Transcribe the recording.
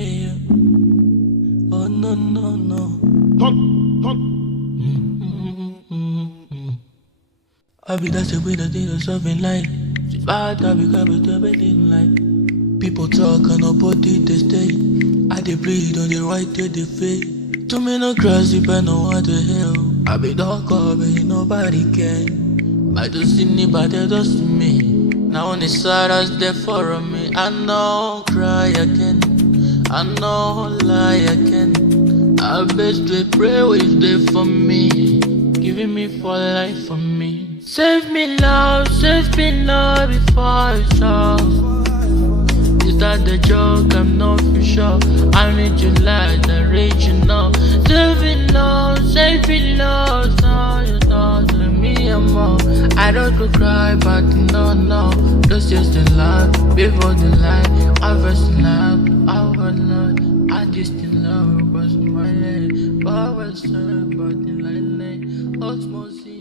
yeah. Oh no no no. I be that's the way that they don't something like. Bad I become a everything like. People talk and nobody they stay. I they bleed on the right day they fade. Too many cries depend on what the hell. I be dark up and nobody can. I don't see anybody, they don't see me. Now on the side that's there for me. I know cry again. I know lie again. I best to pray with there for me. Giving me for life for me. Save me love before it's all. Is that the joke? I'm not for sure. I need you like the regional. Save me love, so you don't let me more. I don't go cry, but no. Just the love, before the light. I first love, I was love. I just in love was my head. But I was but the light, osmosis.